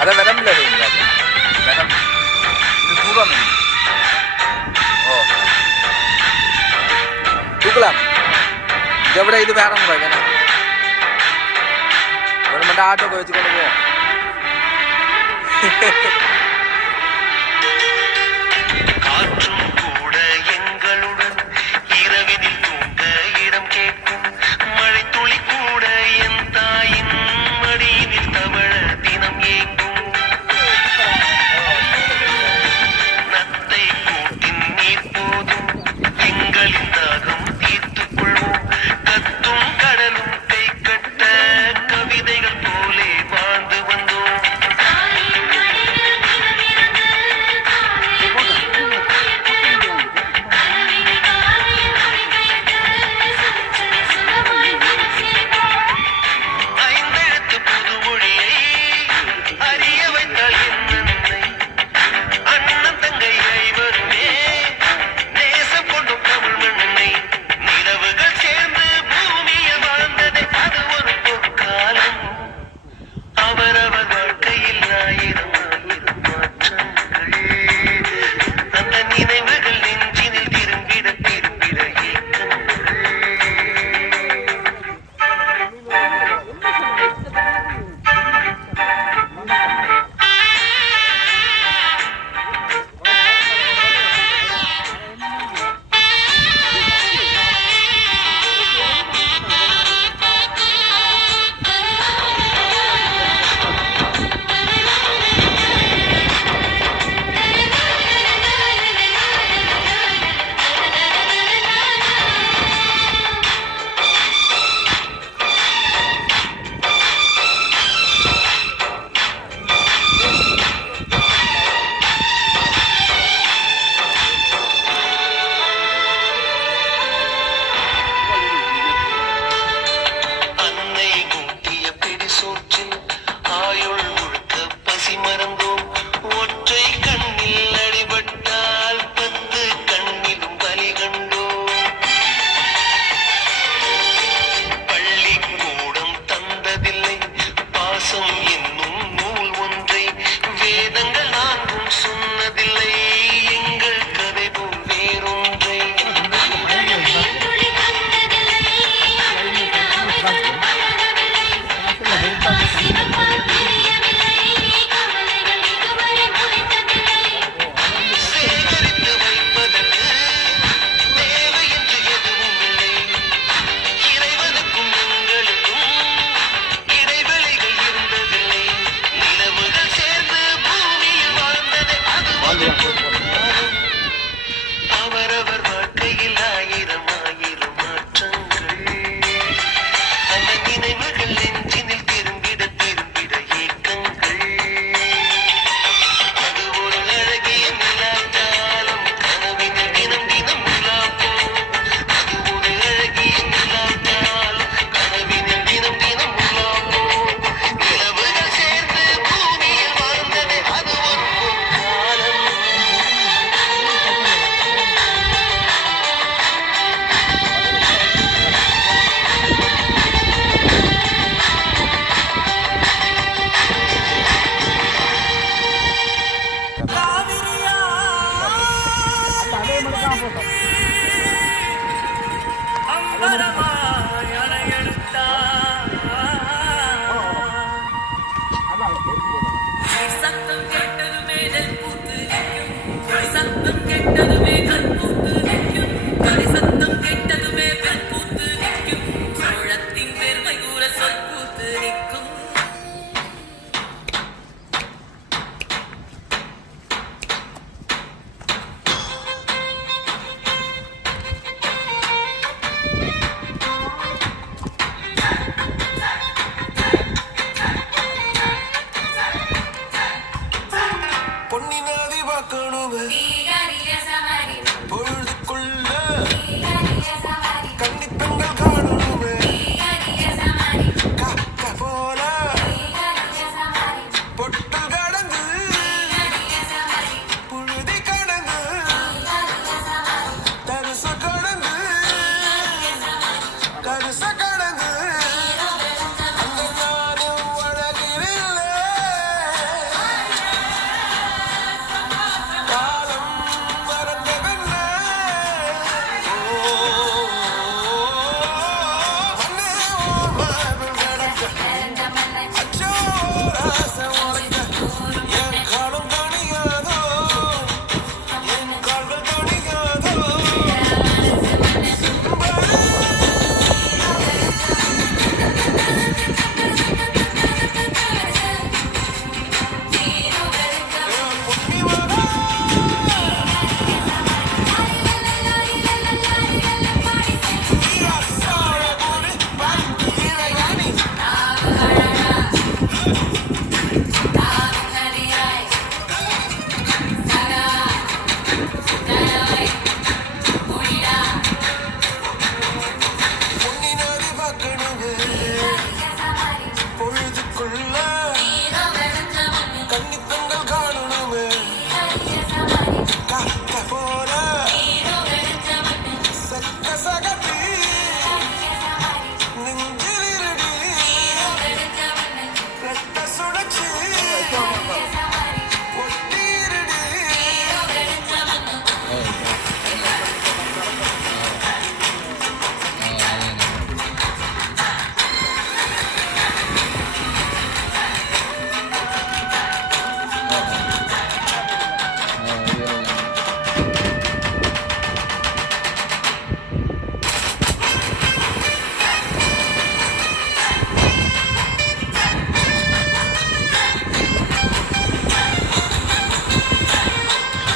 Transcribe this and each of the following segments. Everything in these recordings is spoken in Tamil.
அதான் விளம்பில் வைங்க விளம்பு இது தூரம் ஓ தூக்கலாம் இதை விட இது வேற முறை வேணாம் ஒரு மட்டும் ஆட்டோக்கு வச்சு கொண்டு போவோம்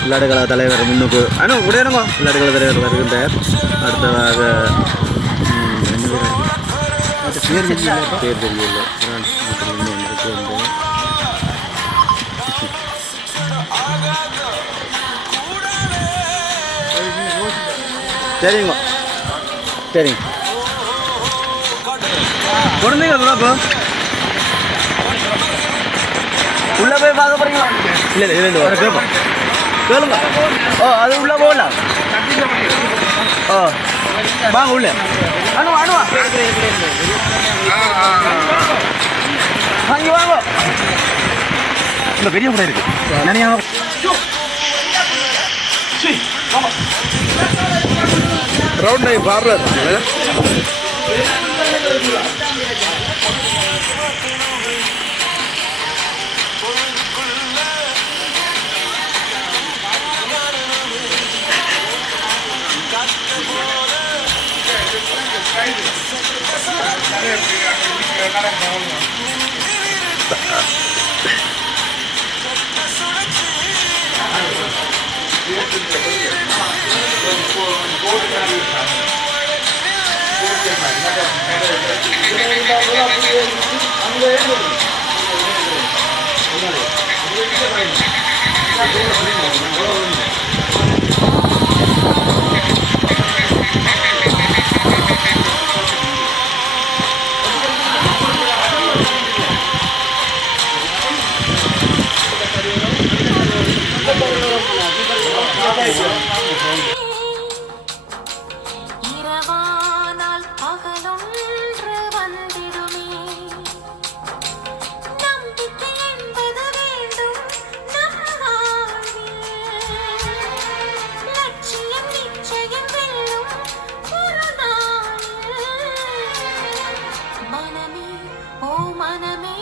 விளையாடுகள தலைவர் முன்னுக்கு. அனு உடையணுமா விளையாடுகள தலைவர் வருகின்றார் அடுத்ததாக பேர் அது? பேர் தெரியல. சரிங்க. சரிங்க குழந்தைங்க உள்ள போய் பார்க்க போறீங்களா? இல்லை இல்லை இல்லை வர கேட்போம் கேளுங்க. ஓ அது உள்ள போகலாம் ஓ வாங்க உள்ள. அனுவா அனுவா. வாங்கி வாங்க. இந்த பெரிய கூட இருக்கு. நிறையா ரவுண்ட் ஆகி பார்லர் அங்கே Oh, my name.